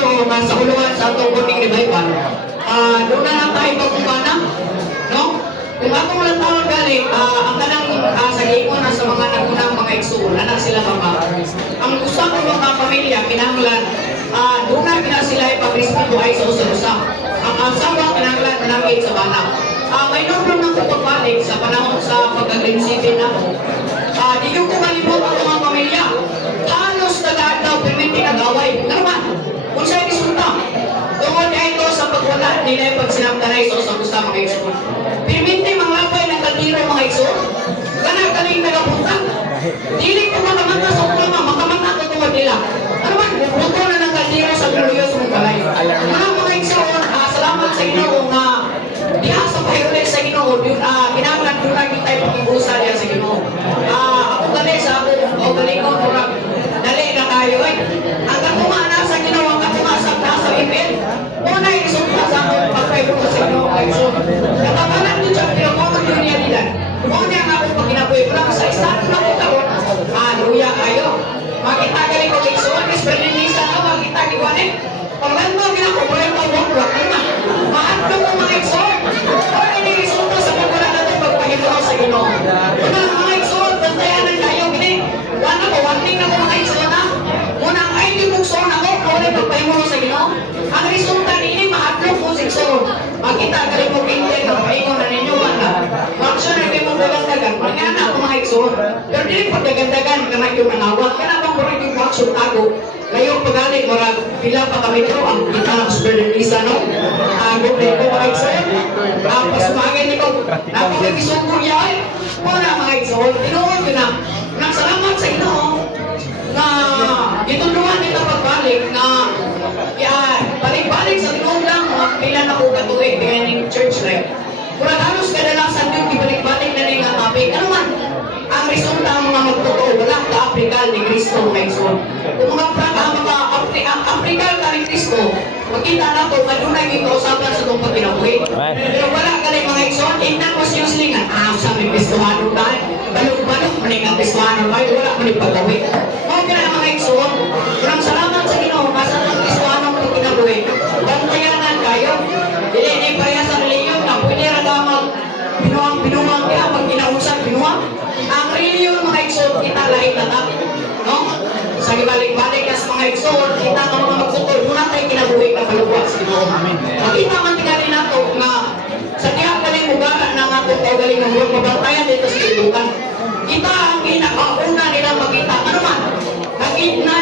Ginoo nga sa uluhan sa atong kunting revival. Doon na tayo pagkukana, no? Kung atong lang tawag galing, ang kanang sa giingon na sa mga nagunang mga igsoon, anak sila mama. Ang usang mga pamilya, kinahanglan, doon na kina sila ipag-respeto ay sa usa-usa. Ang asawa, kinahanglan, manangit sa bana. May nobro ng pagbalik sa panahon sa pagkagrinsipin na di yung kumalimot ang mga pamilya. Halos talaga daw, permiti nag-away. Naman, kung sa'yo resulta, tungkol niya ito sa pagwala nila yung pagsinamtanay sa usa-usa mga igsoon. Permiti manglapay ng katiro mga igsoon. Kana kaling nagapunta. Dili ko makamata sa ukulma, makamata ko tungkol nila. Ano man, buto na ng katiro sa glorious mong balay. Mga igsoon, salamat sa Ginoo nga diha sa pahiulay sa Ginoo, kinahanglan doon na kita ipag-ibusa diha sa Ginoo. Ako dali sa ako, o galingon, murag, dali na tayo eh. Ang katumana sa Ginoo, ang katumasa sa email, muna yung isulta sa ako, pagpaibusa sa Ginoo, katamanan din siya, pinagmamag yun niya nila. Muna nga akong pagkinabuhi, mula sa estado na ko taon, luya kayo. Makita galing ko, Dixon, is Bernanisa, makita ni Juanet. Paglanto, ginakukulit ang mundra, mahatlo ko mga Dixon. O, hindi resulta sa pagkula natin pagpahibuha sa Ginoo. Mga Dixon, bantayanan kayo, gini. Wala ko, wanting na ko mga Dixon na. Muna ang ay di bukson ako, kung ay pagpahibuha sa Ginoo. Ang resulta nini, mahatlo ko Dixon. Makita galing mo pintin, pagpahingon na ninyo, wala. Maksyon na hindi mo dagandagan, mga anak ko mga Dixon. Pero hindi pagdagandagan, kamay yung nangawag. Kaya bang mura yung maksyon tago. Ngayong pagaling, marag pila pa kami ito, ang kita sa Bernanisa, no? Agod na ito, mga igsoon. Pasumagin nito, napakagisong ko yan. Muna, mga igsoon, tinuod ko na. Nagsalamat sa Ginoo na itulungan nito pagbalik na balik-balik sa Ginoo lang, mga pila na ko katuig, kaya ng church life. Mura halos kadalasan yung ibalik-balik na rin ang topic. Ano man, ang resulta ang mga magtotoo, wala ka-Aprikal ni Kristo, mga igsoon. Kung mga Aprikal ka ni Kristo, makita na ito, madunay yung kausapan sa itong pagkinabuhi. Pero wala ka rin mga igsoon, tingnan mo siya silingan, sa may Kristohano dahil, balog-balog mo rin ang Kristohano, wala mo rin pagkawi. Kung ka na mga igsoon, maraming salamat sa Ginoo, kasi ang Kristohano ang pagkinabuhi. Bantayanan kayo, dili ni pareha sa reliyon, na pwede ragamang binuang kaya pag ginausap, binuang. Ang reliyon mga igsoon, kita lahat na no? Sa ibalik-balik kas mga igsoon, kita ng mga magtutol, muna tayo kinabuhi ka kaluwa sa Ginoo. Makita man tingali nato nga sa tiyak galing mugara na nga ito o galing ng huwag mabantayan dito sa ilukan. Kita ang ginakauna nila makita. Ano man? Nagitna